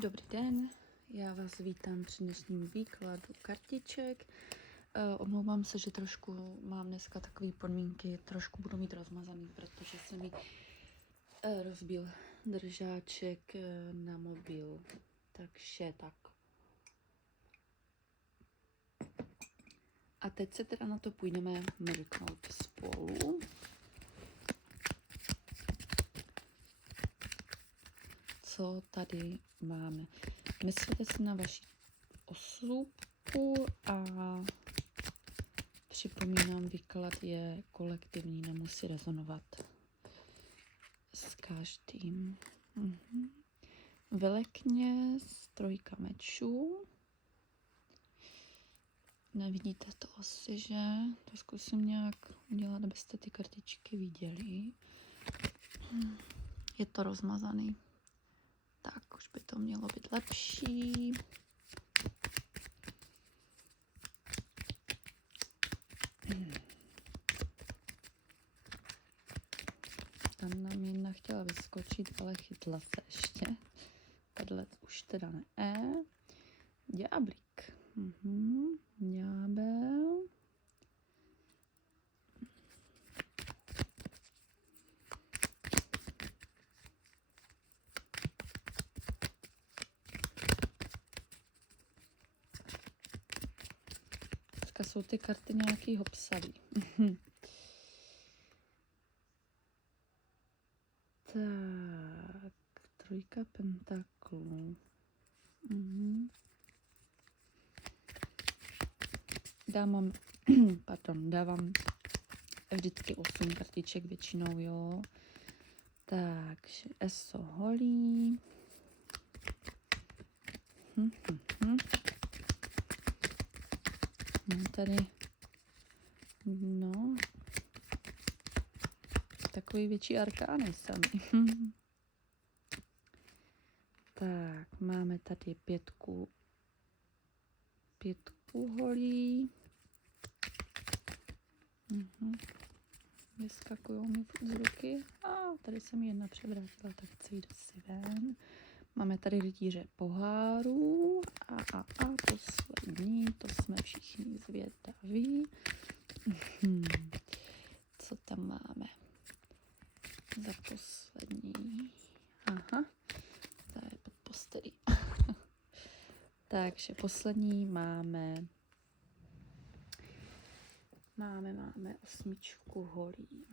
Dobrý den, já vás vítám při dnešním výkladu kartiček. Omlouvám se, že trošku mám dneska takové podmínky, trošku budu mít rozmazaný, protože se mi rozbil držáček na mobil, takže tak. A teď se teda na to půjdeme mrknout spolu. Co tady máme? Myslete si na vaši oslůbku a připomínám, výklad je kolektivní, nemusí rezonovat s každým. Velekněz, trojka mečů. Nevidíte to asi, že? To zkusím nějak udělat, abyste ty kartičky viděli. Je to rozmazaný. Tak, už by to mělo být lepší. Tam nám jedna chtěla vyskočit, ale chytla se ještě. Tahle už teda ne. Ďáblík. Ďábel. Dneska jsou ty karty nějaký hopsavý. Tak, trojka pentaklů. Dávám vždycky 8 kartiček většinou, jo. Takže eso holí. Mám tady, no, takový větší arkány sami. Tak, máme tady pětku holí. Vyskakujou mi z ruky. A tady se mi jedna převrátila, tak chci jít asi ven. Máme tady rytíře pohárů. A poslední, to jsme všichni zvědaví. Co tam máme za poslední? Aha, ta je pod postelí. Takže poslední máme osmičku holí.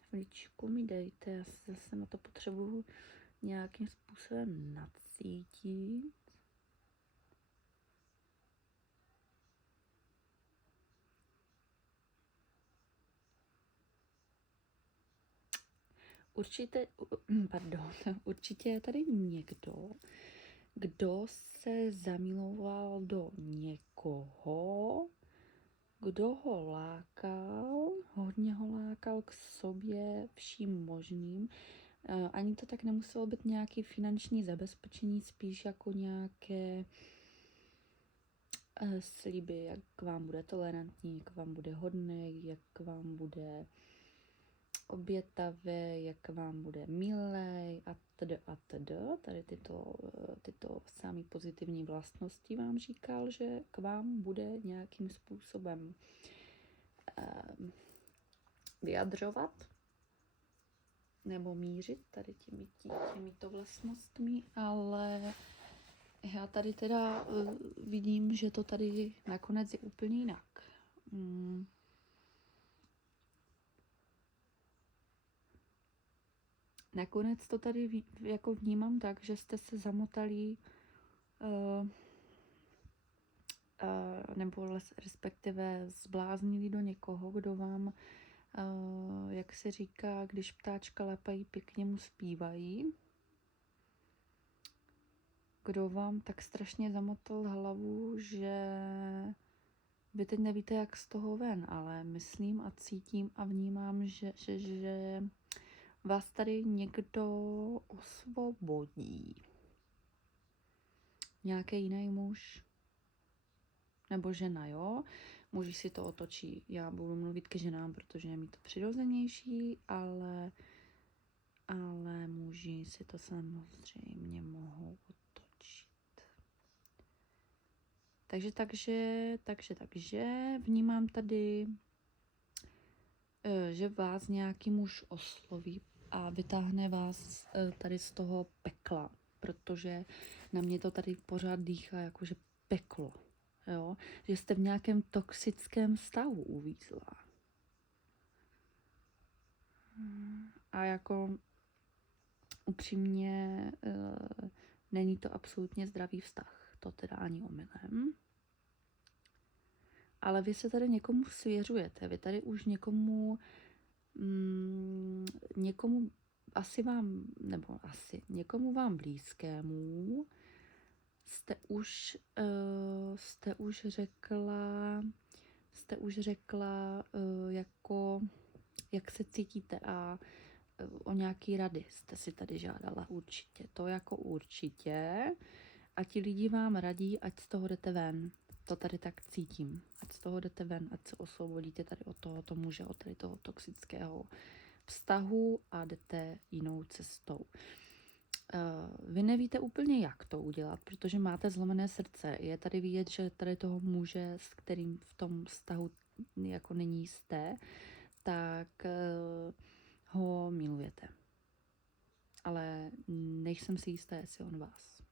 Chviličku mi dejte, já se zase na to potřebuju nějakým způsobem nacítit. Určitě je tady někdo, kdo se zamiloval do někoho, kdo ho lákal, hodně ho lákal k sobě vším možným. Ani to tak nemuselo být nějaké finanční zabezpečení, spíš jako nějaké sliby, jak k vám bude tolerantní, jak vám bude hodný, jak k vám bude obětavý, jak vám bude milej a td. Tady tyto samé pozitivní vlastnosti vám říkal, že k vám bude nějakým způsobem vyjadřovat nebo mířit tady těmito vlastnostmi, ale já tady teda vidím, že to tady nakonec je úplně jinak. Nakonec to tady jako vnímám tak, že jste se zamotali nebo respektive zbláznili do někoho, kdo vám, jak se říká, když ptáčka lepají, pěkně mu zpívají. Kdo vám tak strašně zamotal hlavu, že vy teď nevíte, jak z toho ven, ale myslím a cítím a vnímám, že vás tady někdo osvobodí. Nějaký jiný muž nebo žena, jo? Muži si to otočí. Já budu mluvit ke ženám, protože je mi to přirozenější, ale kříži si to samozřejmě mohou otočit. Takže vnímám tady, že vás nějaký muž osloví a vytáhne vás tady z toho pekla, protože na mě to tady pořád dýchá jakože peklo, jo? Že jste v nějakém toxickém stavu uvízla. A jako upřímně není to absolutně zdravý vztah, to teda ani omylem. Ale vy se tady někomu svěřujete, vy tady už někomu někomu vám blízkému jste už řekla jako jak se cítíte a o nějaký rady jste si tady žádala určitě. To jako určitě. A ti lidi vám radí, ať z toho jdete ven. To tady tak cítím. Ať z toho jdete ven, ať se osvobodíte tady od tohoto muže, od tady toho toxického vztahu a jdete jinou cestou. Vy nevíte úplně, jak to udělat, protože máte zlomené srdce. Je tady vidět, že tady toho muže, s kterým v tom vztahu jako není jste, tak ho milujete. Ale nejsem si jistá, jestli on vás.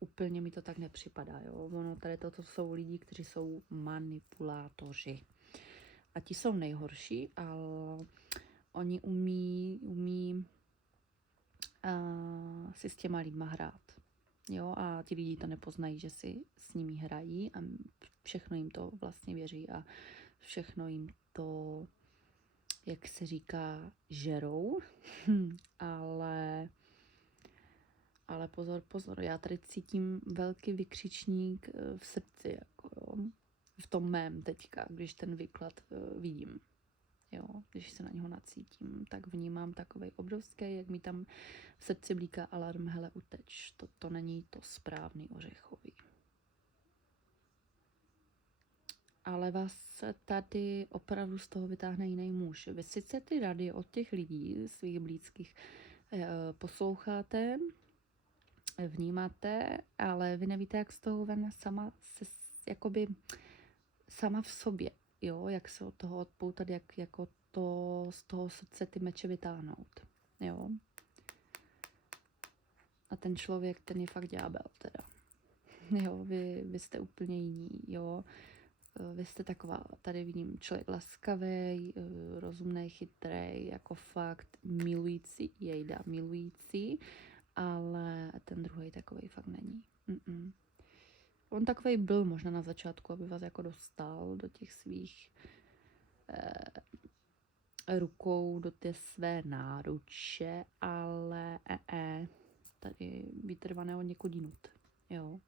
Úplně mi to tak nepřipadá, jo. Ono tady toto jsou lidi, kteří jsou manipulátoři. A ti jsou nejhorší, ale oni umí si s těma lidma hrát. Jo, a ti lidi to nepoznají, že si s nimi hrají a všechno jim to vlastně věří a všechno jim to, jak se říká, žerou. Ale pozor, já tady cítím velký vykřičník v srdci, jako jo, v tom mém teďka, když ten výklad vidím. Jo, když se na něho nacítím, tak vnímám takovej obrovský, jak mi tam v srdci blíká alarm, hele, uteč, to není to správný ořechový. Ale vás tady opravdu z toho vytáhne jiný muž. Vy sice ty rady od těch lidí, svých blízkých, posloucháte, vnímáte, ale vy nevíte, jak z toho ven sama v sobě, jo, jak se od toho odpoutat, jak jako to z toho srdce ty meče vytáhnout, jo. A ten člověk, ten je fakt ďábel teda. Jo, vy jste úplně jiní, jo. Vy jste taková, tady vidím člověk laskavý, rozumný, chytrý, jako fakt milující, ale ten druhý takovej fakt není. On takovej byl možná na začátku, aby vás jako dostal do těch svých rukou, do té své náruče, ale tady vytrvané od někud jinut, jo.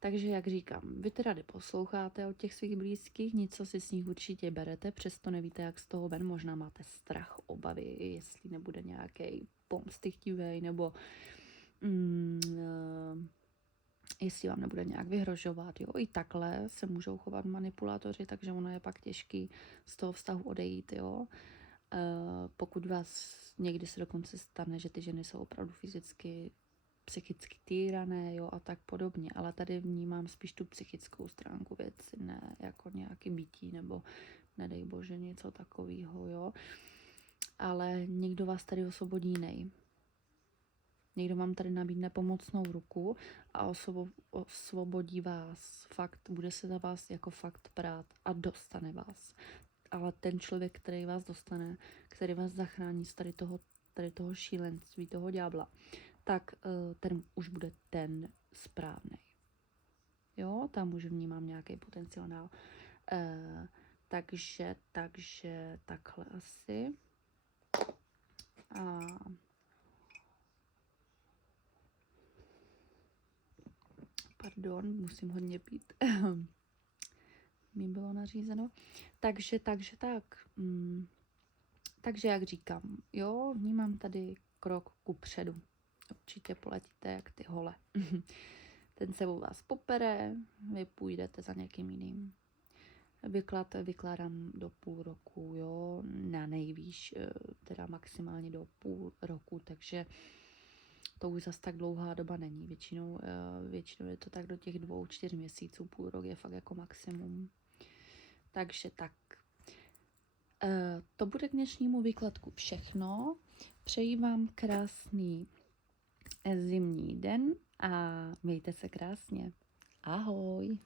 Takže, jak říkám, vy ty rady posloucháte od těch svých blízkých, něco si s nich určitě berete, přesto nevíte, jak z toho ven, možná máte strach, obavy, jestli nebude nějaký pomstychtivý, nebo jestli vám nebude nějak vyhrožovat, jo, i takhle se můžou chovat manipulátoři, takže ono je pak těžký z toho vztahu odejít, jo. Pokud vás někdy se dokonce stane, že ty ženy jsou opravdu fyzicky, psychicky týrané, jo, a tak podobně, ale tady vnímám spíš tu psychickou stránku věci, ne jako nějaký bytí, nebo nedej bože něco takového, jo. Ale někdo vás tady osvobodí jiný. Někdo vám tady nabídne pomocnou ruku a osvobodí vás, fakt, bude se za vás jako fakt prát a dostane vás. Ale ten člověk, který vás dostane, který vás zachrání z tady toho šílenství, toho ďábla, tak ten už bude ten správný. Jo, tam už vnímám nějaký potenciál. Takže takhle asi. A pardon, musím hodně pít. Mi bylo nařízeno. Takže tak. Takže jak říkám, jo, vnímám tady krok kupředu. Určitě poletíte jak ty hole. Ten se u vás popere, vy půjdete za někým jiným. Vykládám do půl roku, jo, na nejvýš, teda maximálně do půl roku, takže to už zas tak dlouhá doba není. Většinou je to tak do těch 2-4 měsíců, půl rok je fakt jako maximum. Takže tak. To bude k dnešnímu výkladku všechno. Přeji vám krásný zimní den a mějte se krásně. Ahoj!